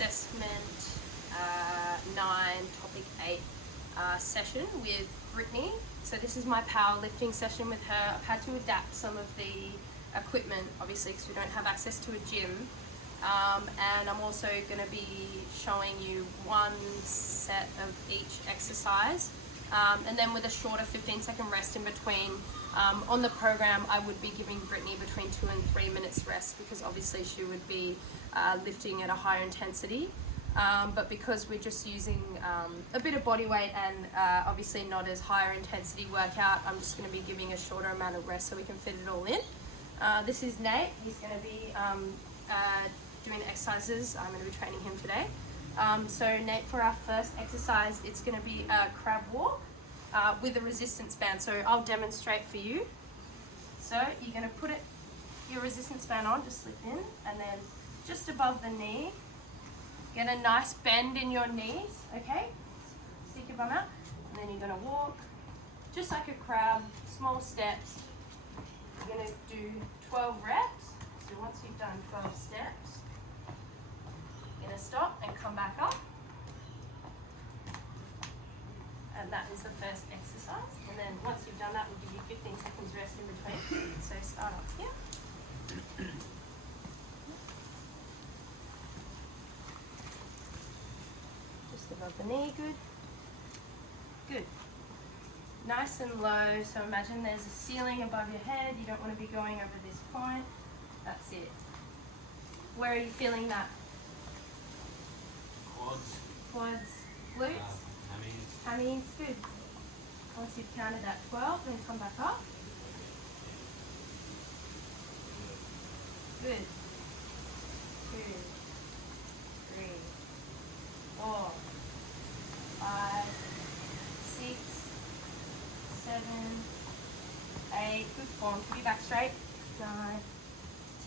assessment 9, topic 8 session with Brittany. So this is my powerlifting session with her. I've had to adapt some of the equipment, obviously, because we don't have access to a gym. And I'm also going to be showing you one set of each exercise, and then with a shorter 15-second rest in between. On the program, I would be giving Brittany between 2 and 3 minutes rest, because obviously she would be lifting at a higher intensity. But because we're just using a bit of body weight and obviously not as higher intensity workout, I'm just going to be giving a shorter amount of rest so we can fit it all in. This is Nate. He's going to be doing exercises. I'm going to be training him today. So Nate, for our first exercise, it's going to be a crab walk with a resistance band. So I'll demonstrate for you. So you're going to put your resistance band on, just slip in, and then just above the knee, get a nice bend in your knees, okay? Stick your bum out, and then you're going to walk just like a crab, small steps. You're going to do 12 reps. So once you've done 12 steps, you're going to stop and come back up. And that is the first exercise. And then once you've done that, we'll give you 15 seconds rest in between. So start up here. Just above the knee, good. Good. Nice and low, so imagine there's a ceiling above your head. You don't want to be going over this point. That's it. Where are you feeling that? Quads, glutes, hammies, good. Once you've counted at 12, then come back up. Good. 2, 3, 4, 5, 6, 7, 8, good form. Keep your back straight. 9,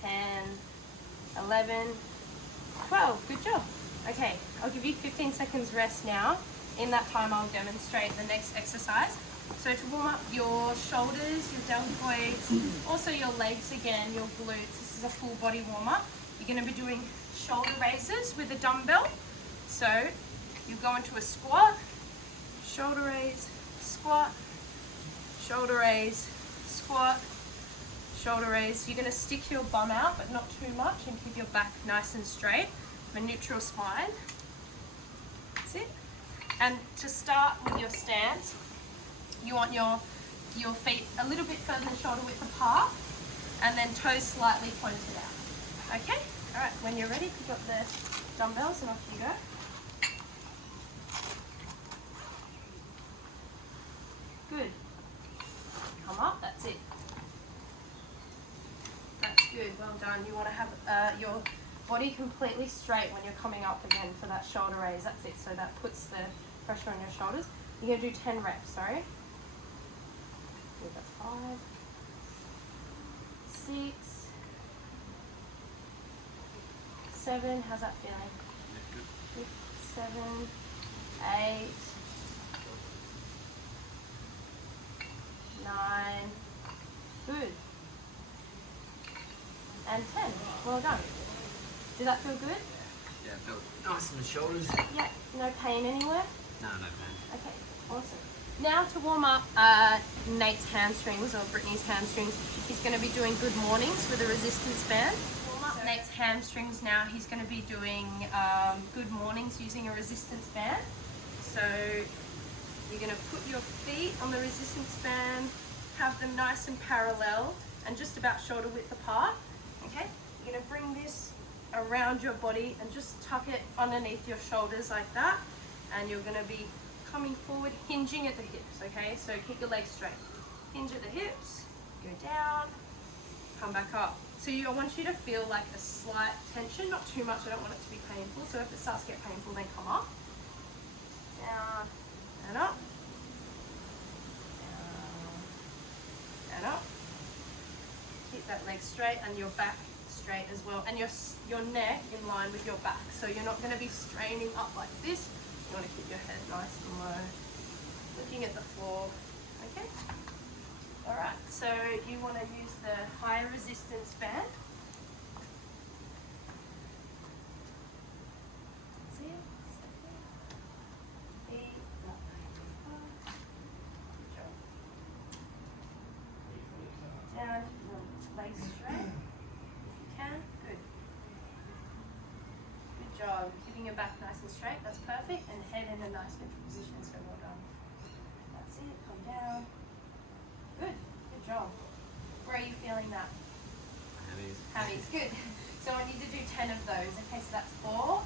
10, 11, 12. Good job. Okay, I'll give you 15 seconds rest now. In that time, I'll demonstrate the next exercise. So to warm up your shoulders, your deltoids, also your legs again, your glutes. This is a full body warm up. You're going to be doing shoulder raises with a dumbbell. So you go into a squat, shoulder raise, squat, shoulder raise, squat, shoulder raise. You're going to stick your bum out, but not too much, and keep your back nice and straight. A neutral spine. That's it. And to start with your stance, you want your feet a little bit further than shoulder width apart, and then toes slightly pointed out. Okay? Alright, when you're ready, pick up the dumbbells and off you go. Good. Come up, that's it. That's good, well done. You want to have your body completely straight when you're coming up again for that shoulder raise. That's it. So that puts the pressure on your shoulders. You're going to do 10 reps, sorry. Good, that's 5, 6, 7. How's that feeling? 6, 7, 8, 9. Good. And 10. Well done. Did that feel good? Yeah, it felt nice in the shoulders. Yeah, no pain anywhere? No pain. Okay, awesome. Now to warm up Nate's hamstrings, or Brittany's hamstrings, he's going to be doing good mornings with a resistance band. Warm up Nate's hamstrings now, he's going to be doing good mornings using a resistance band. So you're going to put your feet on the resistance band, have them nice and parallel and just about shoulder width apart. Okay, you're going to bring this around your body and just tuck it underneath your shoulders like that, and you're going to be coming forward, hinging at the hips. Okay, so keep your legs straight, hinge at the hips, go down, come back up. So I want you to feel like a slight tension, not too much. I don't want it to be painful, so if it starts to get painful, then come up, down and up, down and up. Keep that leg straight and your back straight as well, and your neck in line with your back. So you're not going to be straining up like this. You want to keep your head nice and low, looking at the floor. Okay. All right. So you want to use the higher resistance band. job. Keeping your back nice and straight, that's perfect. And head in a nice neutral position, so well done. That's it, come down. Good, good job. Where are you feeling that? Hammies. Hammies, good. So I need to do 10 of those. Okay, so that's 4,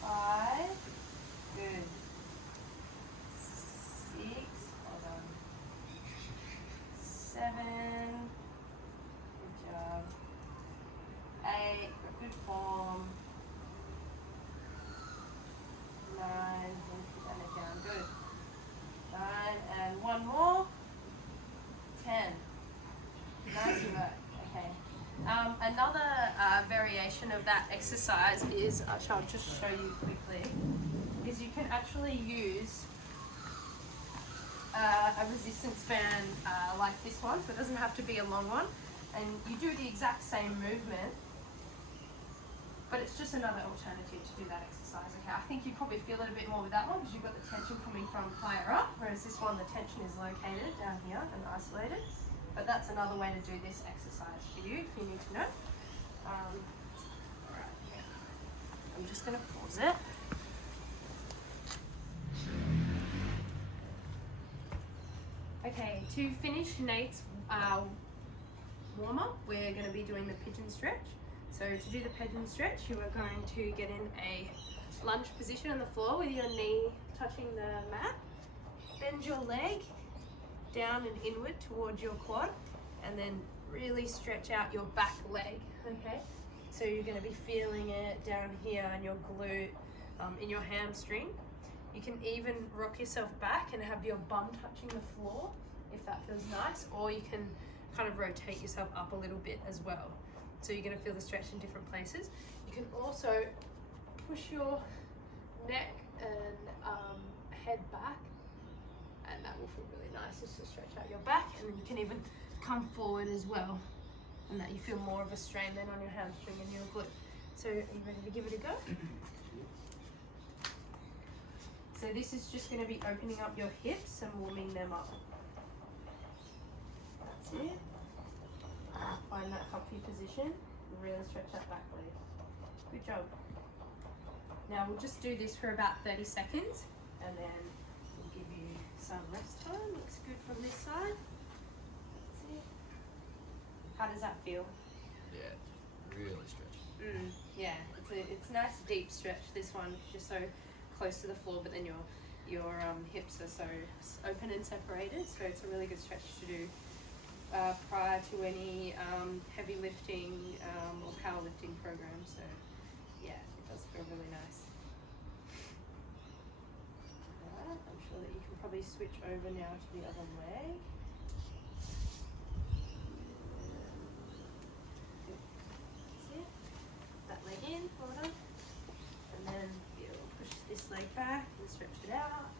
5, good. 6, hold on. 7, good job. 8, good form. 9, put that down, good. 9, and one more. 10. Nice work. Okay. Another variation of that exercise is, I'll just show you quickly, is you can actually use a resistance band like this one, so it doesn't have to be a long one, and you do the exact same movement, but it's just another alternative to do that exercise. Okay, I think you probably feel it a bit more with that one because you've got the tension coming from higher up, whereas this one, the tension is located down here and isolated. But that's another way to do this exercise for you if you need to know. Alright, I'm just going to pause it. Okay, to finish Nate's warm-up, we're going to be doing the pigeon stretch. So to do the pigeon stretch, you are going to get in a lunge position on the floor with your knee touching the mat. Bend your leg down and inward towards your quad, and then really stretch out your back leg, okay? So you're going to be feeling it down here in your glute, in your hamstring. You can even rock yourself back and have your bum touching the floor if that feels nice, or you can kind of rotate yourself up a little bit as well. So you're going to feel the stretch in different places. You can also push your neck and head back, and that will feel really nice just to stretch out your back. And then you can even come forward as well, and that you feel more of a strain then on your hamstring and your glute. So are you ready to give it a go? So this is just going to be opening up your hips and warming them up. That's it. Find that comfy position and really stretch that back leg. Good job. Now we'll just do this for about 30 seconds and then we'll give you some rest time. Looks good from this side. That's it. How does that feel? Yeah, really stretchy. Yeah, it's a nice deep stretch, this one, just so close to the floor, but then your hips are so open and separated, so it's a really good stretch to do prior to any heavy lifting or powerlifting program. So yeah, it does feel really nice. Alright, I'm sure that you can probably switch over now to the other leg. That's it. That leg in, hold on. And then you'll push this leg back and stretch it out.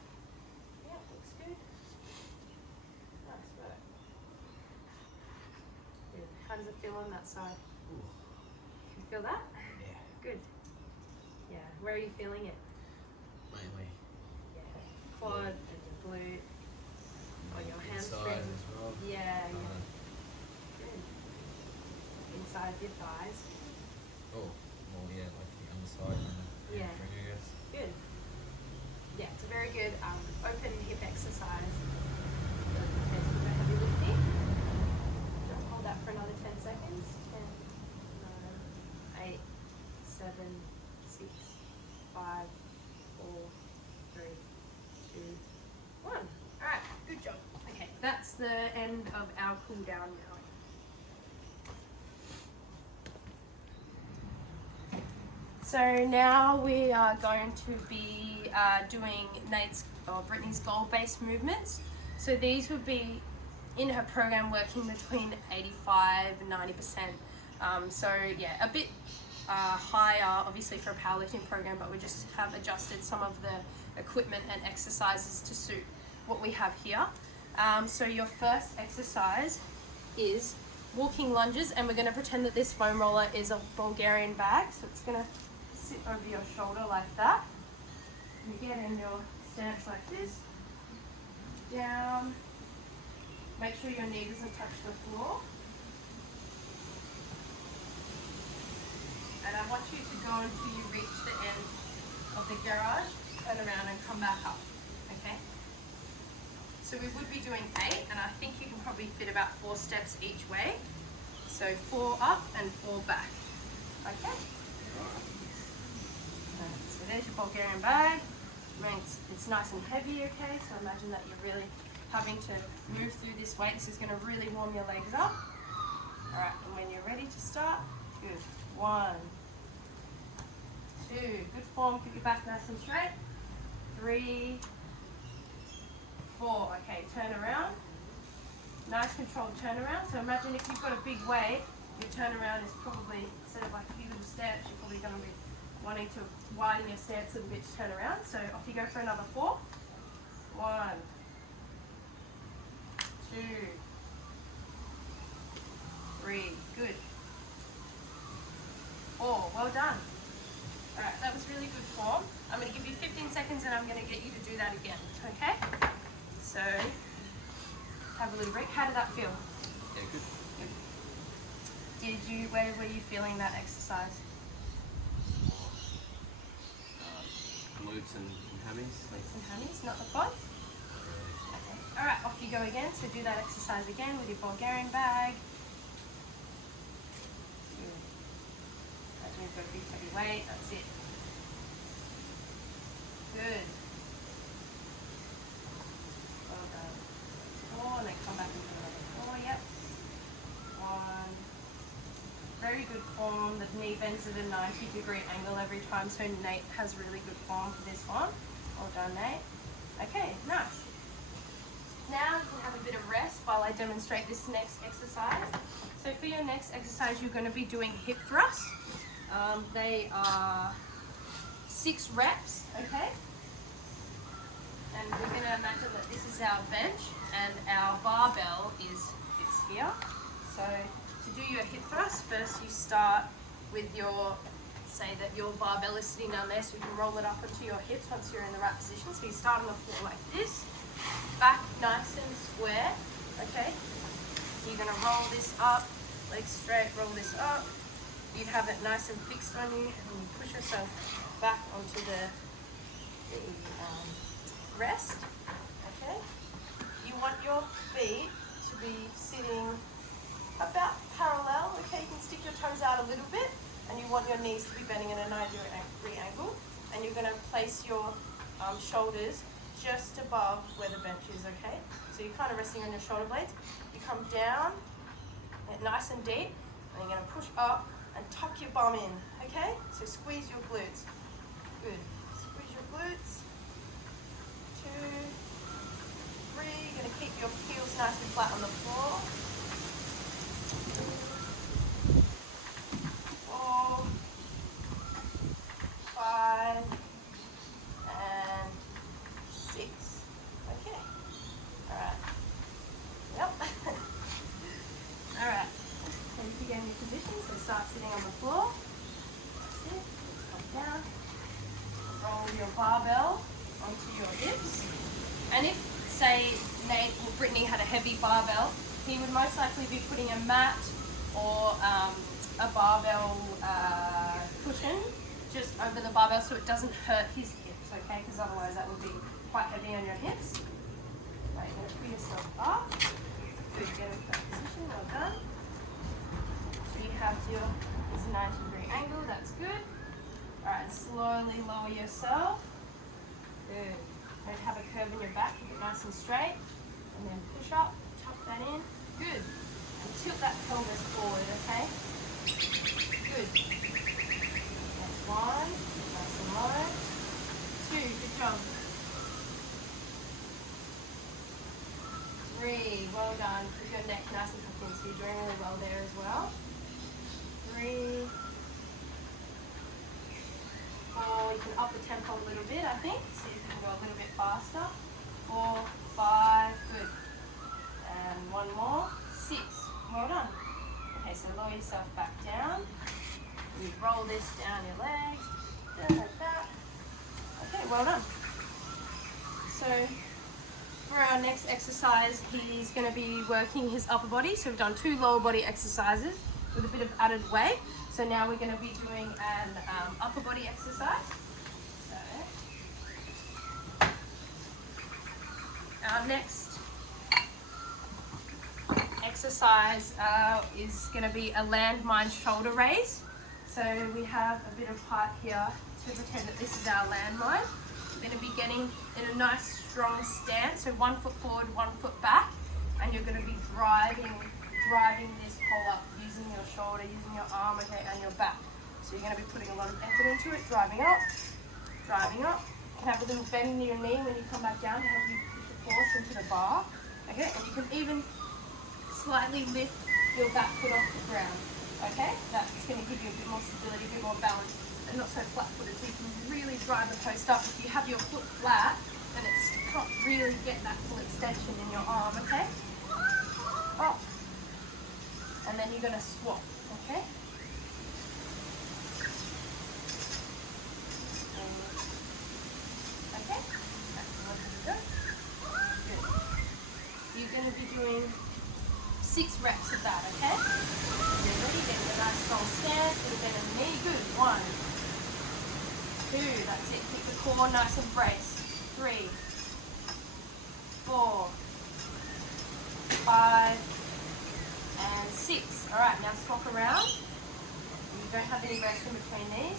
Yeah, looks good. Nice work. Good. How does it feel on that side? Ooh. You feel that? Yeah. Good. Yeah. Where are you feeling it? Mainly. Yeah. Quad and your glute. On your hamstring. Inside as well. Yeah, yeah. Good. Inside your thighs. Oh, well, yeah, like the underside and the Yeah. hamstring, I guess. Good. Yeah, it's a very good open hip exercise. For the heavy lifting. Just hold that for another 10 seconds. 10, 9, 8, 7, 6, 5, 4, 3, 2, 1. Alright, good job. Okay, that's the end of our cool down now. So now we are going to be doing Nate's or Brittany's goal-based movements. So these would be in her program working between 85 and 90%. So yeah, a bit higher obviously for a powerlifting program, but we just have adjusted some of the equipment and exercises to suit what we have here. So your first exercise is walking lunges, and we're going to pretend that this foam roller is a Bulgarian bag. So it's going to sit over your shoulder like that. You get in your stance like this. Down. Make sure your knee doesn't touch the floor. And up want you to go until you reach the end of the garage, turn around and come back up, okay? So we would be doing 8, and I think you can probably fit about 4 steps each way. So 4 up and 4 back, okay? So there's your Bulgarian bag. It's nice and heavy, okay? So imagine that you're really having to move through this weight. This is going to really warm your legs up. All right, and when you're ready to start, good. 1, 2, good form, keep your back nice and straight. 3, 4, okay, turn around. Nice controlled turnaround. So imagine if you've got a big weight, your turnaround is probably, instead of like a few little steps, you're probably going to be wanting to widen your stance a little bit to turn around. So off you go for another 4. 1, 2, 3, good. 4, well done. All right, that was really good form. I'm going to give you 15 seconds and I'm going to get you to do that again, okay? So, have a little break. How did that feel? Yeah, good. Where were you feeling that exercise? Glutes and hammies. Glutes and hammies, not the quads? Okay. All right, off you go again. So do that exercise again with your Bulgarian bag. Good. Imagine you've got a big heavy weight. That's it. Good. Well done. 4, and then come back into another 4. Yep. 1. Very good form. The knee bends at a 90-degree angle every time, so Nate has really good form for this one. Well done, Nate. Okay, nice. Now you can have a bit of rest while I demonstrate this next exercise. So for your next exercise, you're going to be doing hip thrusts. They are 6 reps, okay? And we're going to imagine that this is our bench and our barbell is here. So to do your hip thrust, first you start with say that your barbell is sitting down there, so you can roll it up onto your hips once you're in the right position. So you start on the floor like this, back nice and square, okay? You're gonna roll this up, legs straight, roll this up. You have it nice and fixed on you, and you push yourself back onto the rest, okay? You want your feet to be sitting about parallel, okay? You can stick your toes out a little bit, and you want your knees to be bending at a 90-degree angle, and you're going to place your shoulders just above where the bench is, okay? So you're kind of resting on your shoulder blades. You come down, nice and deep, and you're going to push up and tuck your bum in, okay? So squeeze your glutes. Good. Squeeze your glutes. 2, 3. You're going to keep your heels nice and flat on the floor. 4, 5, and 6. Okay. Alright. Yep. Alright. So you get in your position, so start sitting on the floor. That's it. Come down. Roll your barbell onto your hips. And if, say, Nate or Brittany had a heavy barbell, he would most likely be putting a mat or a barbell cushion just over the barbell so it doesn't hurt his hips, okay? Because otherwise that would be quite heavy on your hips. Right, you're going to pull yourself up. Good, get into that position, well done. So you have this 90-degree angle, that's good. Alright, slowly lower yourself. Good. Don't have a curve in your back, keep it nice and straight. And then push up, tuck that in. Good. And tilt that pelvis forward, okay? Good. That's 1. Nice and low. 2. Good job. 3. Well done. Keep your neck nice and tucked in, so you're doing really well there as well. 3. 4. You can up the tempo a little bit, I think. See if you can go a little bit faster. 4, 5. Good. And 1 more. 6. Well done. Okay, so lower yourself back down. You roll this down your legs, down like that. Okay, well done. So for our next exercise, he's going to be working his upper body. So we've done 2 lower body exercises. with a bit of added weight. So now we're going to be doing an upper body exercise. So our next exercise is going to be a landmine shoulder raise. So we have a bit of height here to pretend that this is our landmine. We're going to be getting in a nice strong stance, so 1 foot forward, 1 foot back, and you're going to be driving this pole up using your shoulder, using your arm, okay, and your back. So you're going to be putting a lot of effort into it, driving up. You can have a little bend in your knee when you come back down to help you push your force into the bar, okay, and you can even slightly lift your back foot off the ground, okay? That's going to give you a bit more stability, a bit more balance, and not so flat-footed, so you can really drive the post up. If you have your foot flat, then you can't really get that full extension in your arm, okay? Up. And then you're going to swap, okay? Okay, that's one to go. Good. You're going to be doing 6 reps of that, okay? You're ready, get a nice strong stance, little bend in the knee, good. 1, 2, that's it. Keep the core nice and braced. 3, 4, 5, and 6. All right, now swap around. You don't have any rest in between these.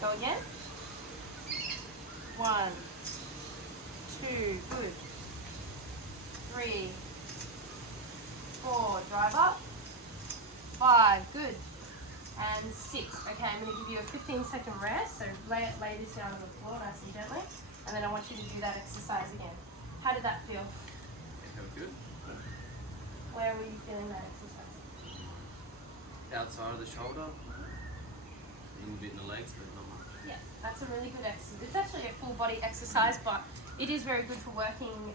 Go again. 1, 2, good. 3, 4, drive up. 5, good. And 6. Okay, I'm going to give you a 15-second rest. So lay this down on the floor nice and gently. And then I want you to do that exercise again. How did that feel? It felt good. Where were you feeling that exercise? Outside of the shoulder, a little bit in the legs, but not much. Yeah, that's a really good exercise. It's actually a full body exercise, but it is very good for working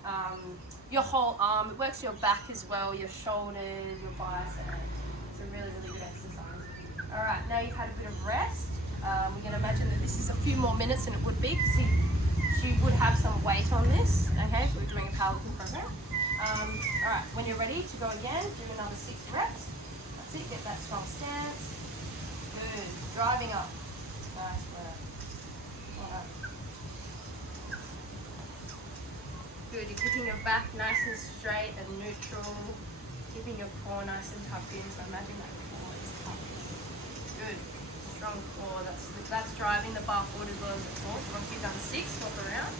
your whole arm. It works your back as well, your shoulders, your biceps. It's a really, really good exercise. All right, now you've had a bit of rest. We're going to imagine that this is a few more minutes than it would be, because you would have some weight on this, okay, if we're doing a powerlifting program. All right, when you're ready to go again, do another 6 reps. That's it, get that strong stance. Good, driving up. Nice work. All right. Good, you're keeping your back nice and straight and neutral. Keeping your core nice and tucked in, so imagine that core is tucked. Good, strong core, that's driving the bar forward as well as the core. So once you've done 6, swap around.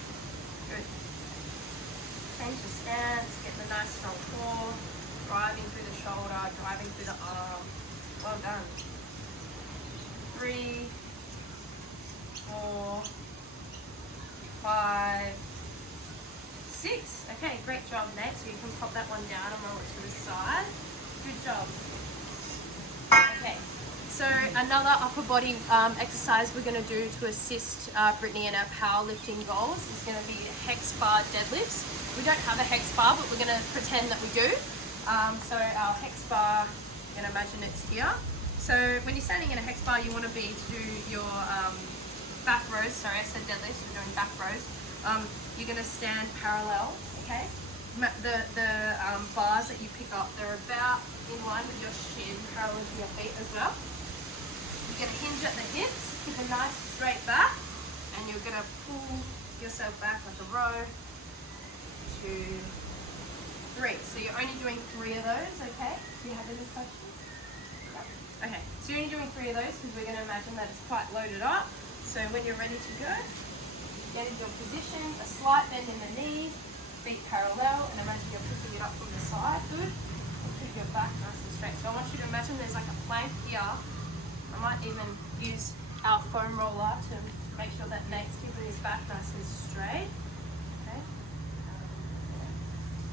Good. Change the stance, get the nice strong core, driving through the shoulder, driving through the arm. Well done. 3, 4, 5, 6. Okay, great job, Nate. So you can pop that one down and roll it to the side. Good job. Okay, so another upper body exercise we're going to do to assist Brittany in our powerlifting goals is going to be hex bar deadlifts. We don't have a hex bar, but we're going to pretend that we do. So our hex bar, you're going to imagine it's here. So when you're standing in a hex bar, you want to be to do your back rows. Sorry, I said deadlifts, we're doing back rows. You're going to stand parallel, okay? The bars that you pick up, they're about in line with your shin, parallel to your feet as well. You're going to hinge at the hips, keep a nice straight back, and you're going to pull yourself back like a row, 2, 3. So you're only doing 3 of those, okay? Do you have any questions? No. Okay, so you're only doing 3 of those because we're going to imagine that it's quite loaded up. So when you're ready to go, get into a position, a slight bend in the knees, feet parallel, and imagine you're picking it up from the side, good. Keep your back nice and straight. So I want you to imagine there's like a plank here. I might even use our foam roller to make sure that Nate's keeping his back nice and straight. Okay.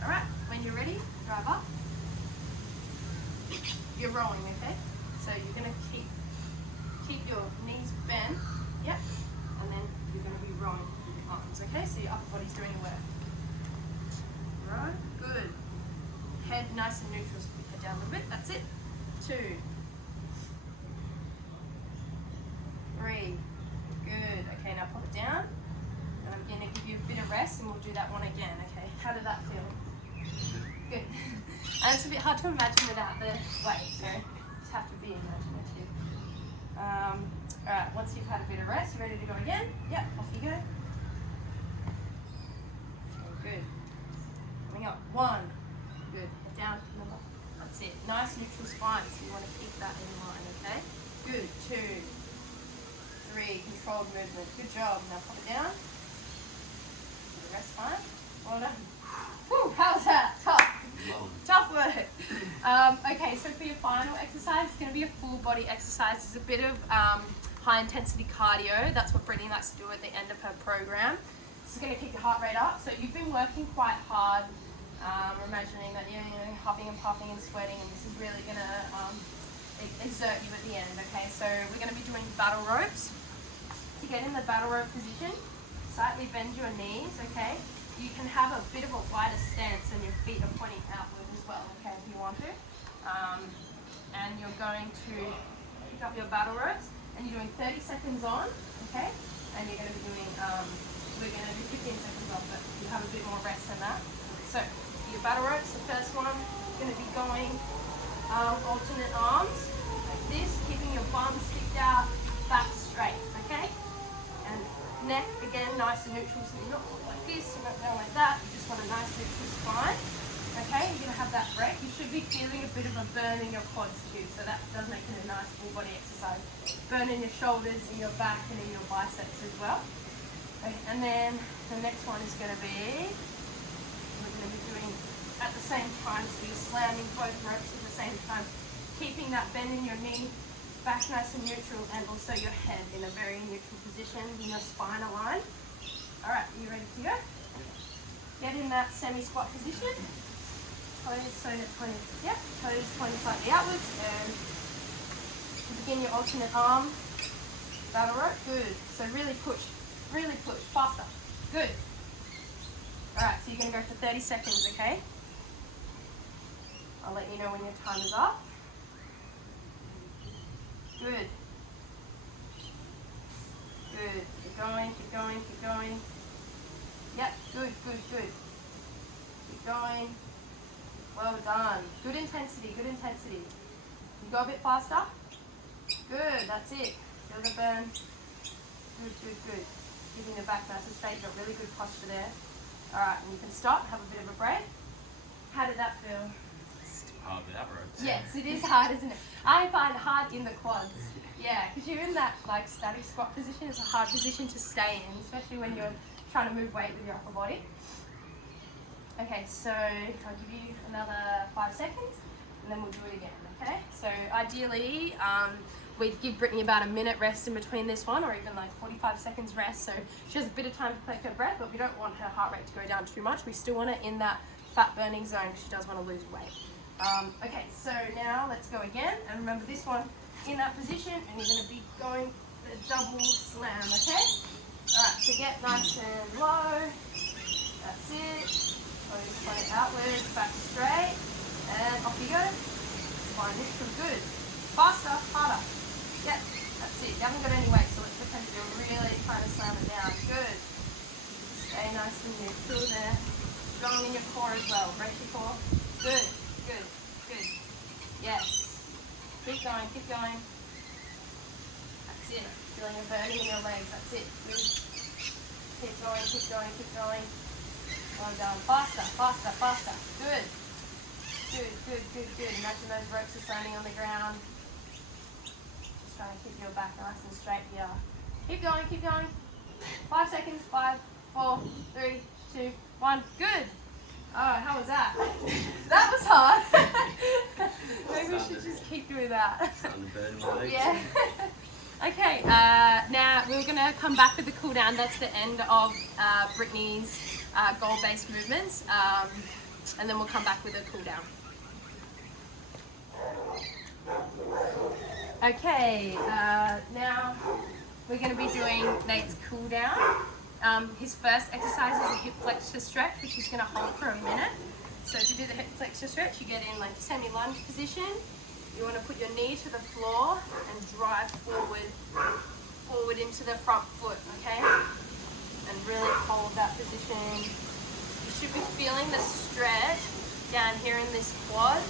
All right, when you're ready, drive up. You're rolling, okay? So you're gonna keep your knees bent, yep, and then you're gonna be rolling with your arms, okay? So your upper body's doing the work. Right, good. Head nice and neutral, so put your head down a little bit, that's it. 2, 3, good. Okay, now pop it down. And I'm gonna give you a bit of rest and we'll do that one again, okay? How did that feel? Good. And it's a bit hard to imagine without the weight, so you just have to Alright, once you've had a bit of rest, you ready to go again? Yep, off you go. Good. Coming up. 1. Good. Head down. Remember. That's it. Nice neutral spine, so you want to keep that in mind, okay? Good. 2, 3. Controlled movement. Good job. Now pop it down. Bit of rest time. Well done. Whew, how was that? Tough. Tough work. Okay, so for your final exercise, it's going to be a full body exercise. It's a bit of high intensity cardio. That's what Brittany likes to do at the end of her program. This is going to keep your heart rate up. So you've been working quite hard. We're imagining that you're huffing and puffing and sweating, and this is really going to exert you at the end. Okay, so we're going to be doing battle ropes. To get in the battle rope position, slightly bend your knees. Okay. You can have a bit of a wider stance and your feet are pointing outward as well, okay, if you want to. And you're going to pick up your battle ropes and you're doing 30 seconds on, okay? And you're going to be doing, we're going to do 15 seconds off, but you have a bit more rest than that. So, your battle ropes, the first one, you're going to be going alternate arms, like this, keeping your bum sticked out, back straight, okay? And neck, again, nice and neutral, so you're not like this, you're not going like that, you just want a nice neutral spine. Okay, you're going to have that break. You should be feeling a bit of a burn in your quads too, so that does make it a nice full body exercise. Burn in your shoulders, in your back, and in your biceps as well. Okay, and then the next one is going to be, we're going to be doing at the same time, so you're slamming both ropes at the same time, keeping that bend in your knee, back nice and neutral, and also your head in a very neutral position, in your spine aligned. Alright, are you ready to go? Get in that semi-squat position. Toes pointing, yep, toes pointing slightly outwards, and begin your alternate arm battle rope. Good. So really push, faster. Good. Alright, so you're going to go for 30 seconds, okay? I'll let you know when your time is up. Good. Good. Keep going, keep going, keep going. Yep, good. Keep going. Well done. Good intensity. You go a bit faster? Good, that's it. Feel the burn. Good. Keeping the back nice and straight. You've got really good posture there. Alright, and you can stop, have a bit of a break. How did that feel? It's hard without ropes. Yes, it is hard, isn't it? I find it hard in the quads. Yeah, because you're in that like static squat position. It's a hard position to stay in, especially when you're trying to move weight with your upper body. Okay, so I'll give you another 5 seconds and then we'll do it again, okay? So ideally, we'd give Brittany about a minute rest in between this one, or even like 45 seconds rest, so she has a bit of time to take her breath, but we don't want her heart rate to go down too much. We still want her in that fat burning zone because she does want to lose weight. Okay, so now let's go again, and remember this one in that position, and you're going to be going the double slam, okay? Alright, so get nice and low, that's it. Toes point outwards, back straight, and off you go. Spine neutral, good. Faster, harder. Yep, that's it. You haven't got any weight, so let's pretend you're really trying to slam it down. Good. Stay nice and neutral there. Strong in your core as well. Brace your core. Good. Yes. Keep going. That's it. Feeling a burning in your legs. That's it. Good. Keep going. Well done. Faster. Good. Imagine those ropes are standing on the ground. Just trying to keep your back nice and straight here. Keep going. 5 seconds. 5, 4, 3, 2, 1. Good. Alright, how was that? That was hard. Maybe we should just keep doing that. Yeah. Okay, now we're going to come back with the cool down. That's the end of Brittany's goal-based movements, and then we'll come back with a cool down. Okay, now we're going to be doing Nate's cool down. His first exercise is a hip flexor stretch, which he's going to hold for a minute. So to do the hip flexor stretch, you get in like semi-lunge position. You want to put your knee to the floor and drive forward into the front foot, okay? And really hold that position. You should be feeling the stretch down here in this quad,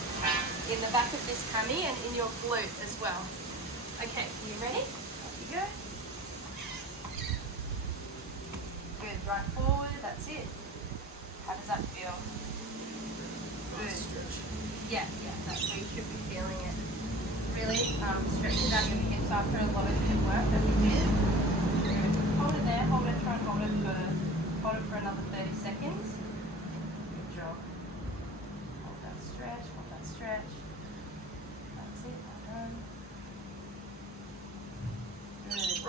in the back of this hammy, and in your glute as well. Okay, you ready? Off you go. Good, right forward, that's it. How does that feel? Good. Yeah, that's where you should be feeling it. Really stretches out your hips after a lot of hip work that we did. Good. Hold it there, hold it, try and hold it for another 30 seconds. Good job. Hold that stretch, hold that stretch. That's it, well done. Good.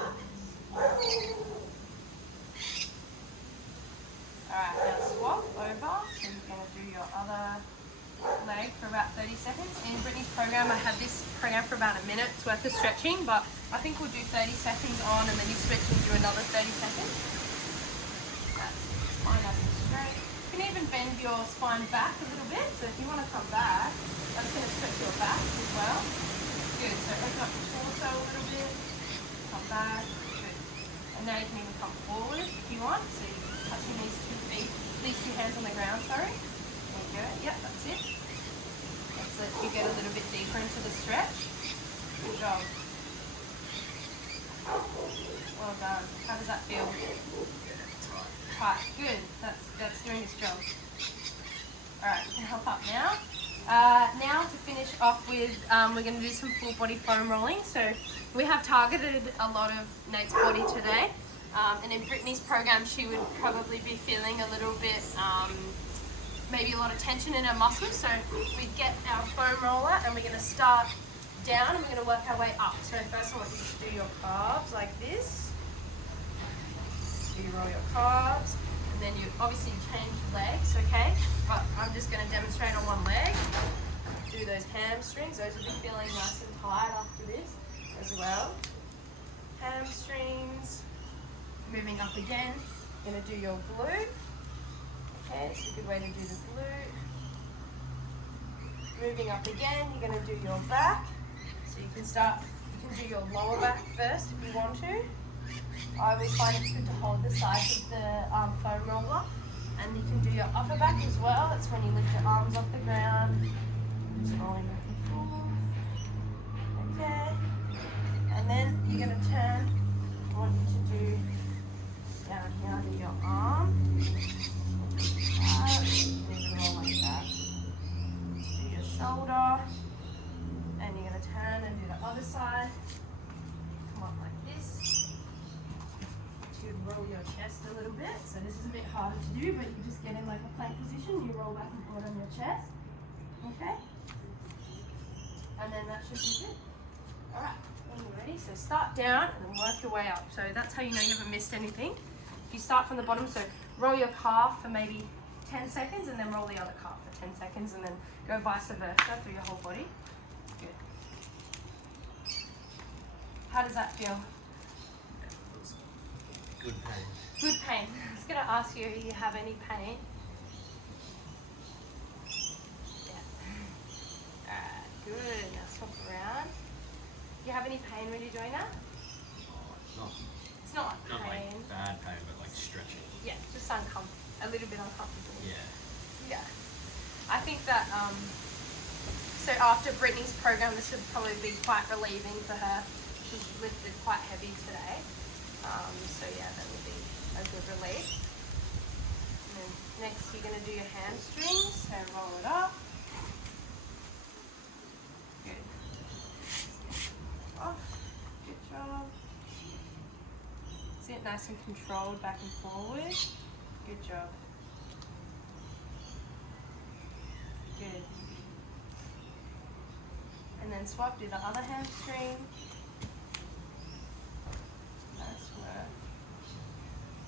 Alright, now swap over. So you're going to do your other leg for about 30 seconds. In Brittany's program, I have this program for about a minute's worth of stretching, but I think we'll do 30 seconds on and then you switch and do another 30 seconds. That's fine, nice and straight. You can even bend your spine back a little bit, so if you want to come back, that's going to stretch your back as well. Good, so open up your torso a little bit, come back, good. And now you can even come forward if you want, so you can touch your knees, 2 feet, these 2 hands on the ground, sorry. There you go, yep, that's it. Let's let you get a little bit deeper into the stretch. Good job. Well done. How does that feel? Tight. Good. That's doing its job. Alright, you can help up now. Now to finish off with, we're going to do some full body foam rolling. So we have targeted a lot of Nate's body today. And in Brittany's program, she would probably be feeling a little bit, maybe a lot of tension in her muscles. So we get our foam roller and we're going to start down and we're going to work our way up. So first I want you to do your calves like this. So you roll your calves and then you obviously change legs, okay? But I'm just going to demonstrate on one leg. Do those hamstrings. Those will be feeling nice and tight after this as well. Hamstrings. Moving up again. You're going to do your glute. Okay, it's a good way to do the glute. Moving up again, you're going to do your back. So you can do your lower back first if you want to. I always find it's good to hold the sides of the foam roller. And you can do your upper back as well. That's when you lift your arms off the ground. Just rolling back and forth. Okay. And then you're going to turn. I want you to do down here under your arm. Roll like that. Do your shoulder. And you're going to turn and do the other side. Come on like this. You roll your chest a little bit. So this is a bit harder to do, but you just get in like a plank position. You roll back and forward on your chest. Okay? And then that should be good. Alright, when you're ready, so start down and then work your way up. So that's how you know you haven't missed anything. If you start from the bottom, so roll your calf for maybe 10 seconds and then roll the other calf for 10 seconds and then go vice versa through your whole body. Good. How does that feel? Good pain. Good pain. I was going to ask you if you have any pain. Yeah. Alright, good. Now swap around. Do you have any pain when you're doing that? It's not Not pain. like bad pain, but like stretching. Yeah, just uncomfortable. A little bit uncomfortable. Yeah. Yeah. I think that, so after Brittany's program, this would probably be quite relieving for her. She's lifted quite heavy today. So yeah, that would be a good relief. And then next you're going to do your hamstrings. So roll it up. Good. Off. Good job. Sit nice and controlled back and forward. Good job. Good. And then swap, do the other hamstring. Nice work.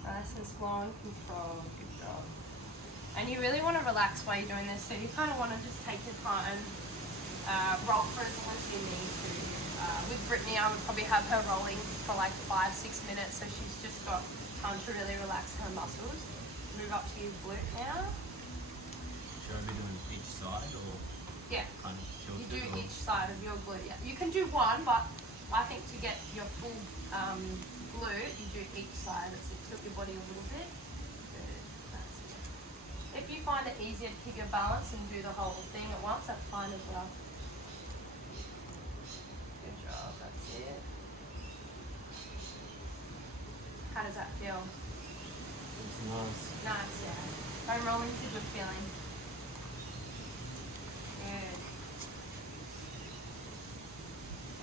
Nice and slow and controlled. Good job. And you really want to relax while you're doing this, so you kind of want to just take your time, roll for as long as you need to. With Brittany, I would probably have her rolling for like 5-6 minutes, so she's just got time to really relax her muscles. Move up to your glute now. Should I be doing each side or Yeah. kind of tilted? You do or? each side of your glute. Yeah. You can do one, but I think to get your full glute, you do each side. So tilt your body a little bit. Good. That's it. If you find it easier to keep your balance and do the whole thing at once, that's fine as well. Good job. That's it. How does that feel? It's nice. Nice, yeah. Foam rolling is a good feeling. Good.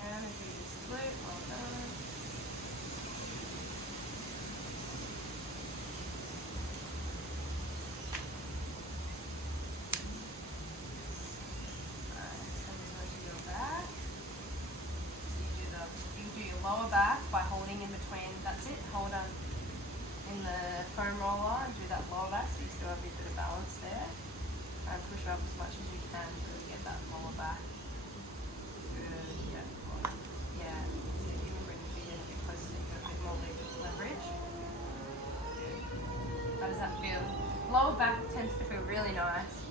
And if you just flip, well done. Lower back by holding in between, that's it, hold on in the foam roller and do that lower back so you still have a bit of balance there. And push up as much as you can to really get that lower back. Good, yeah. Yeah, so you can bring your feet in a bit closer so you get a bit more leverage. Good. How does that feel? Lower back tends to feel really nice.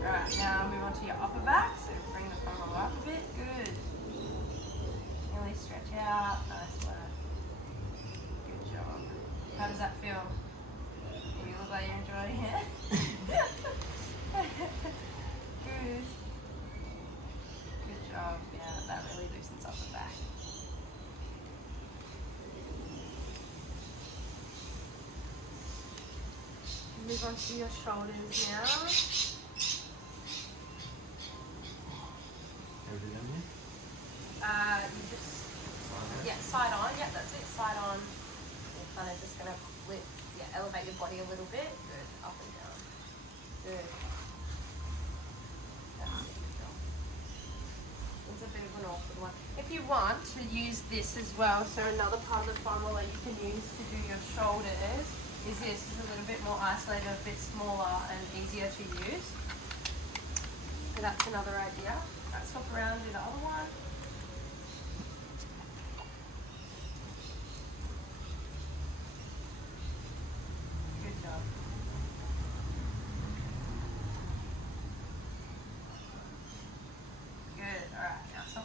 Alright, now move on to your upper back, so bring the foam roller up a bit, good. Really stretch out, nice work. Good job. How does that feel? You look like you're enjoying it. Good. Good job. Yeah, that really loosens up the back. Move on to your shoulders now. You just, yeah, side on, yeah, that's it, side on. You're kind of just going to flip, yeah, elevate your body a little bit. Good, up and down. Good. That's it, good job. It's a bit of an awkward one. If you want to use this as well, so another part of the foam roller you can use to do your shoulders is this. It's a little bit more isolated, a bit smaller and easier to use. So that's another idea. Right, swap around, do the other one.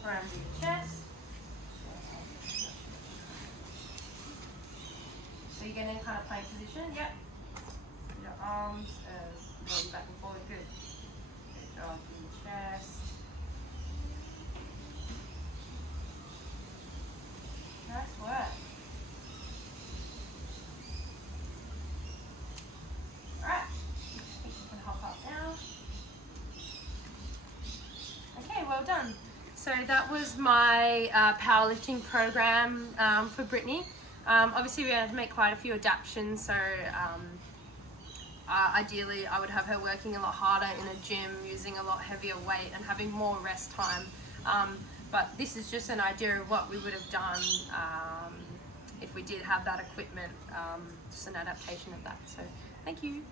Around your chest. So you get in kind of plank position, yep. Your arms rolling back and forward, good. Good job in your chest. Nice work. Alright, I think you can hop up now. Okay, well done. So that was my powerlifting program for Brittany. Obviously we had to make quite a few adaptations, so ideally I would have her working a lot harder in a gym, using a lot heavier weight and having more rest time. But this is just an idea of what we would have done if we did have that equipment, just an adaptation of that. So thank you.